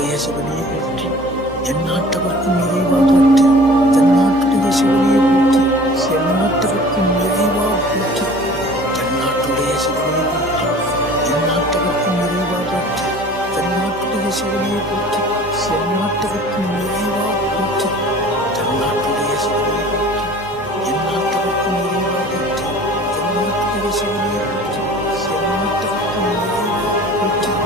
தென்னாட்டுடைய சிவனையை போற்றி, எந்நாட்டவர்க்கும் நிறைவா போற்றி, தென்னாட்டுடைய சிவனையை போற்றி, எந்நாட்டவர்க்கும் நிறைவா போற்றி, தென்னாட்டுடைய சிவனையை போற்றி, எந்நாட்டவர்க்கும் நிறைவா போற்றி, தென்னாட்டுடைய சிவனையை போற்றி, எந்நாட்டவர்க்கும் நிறைவா போற்றி, தென்னாட்டுடைய சிவனையை போற்றி, எந்நாட்டவர்க்கும் நிறைவா போற்றி, தென்னாட்டுடைய சிவனையை போற்றி, எந்நாட்டவர்க்கும் நிறைவா போற்றி.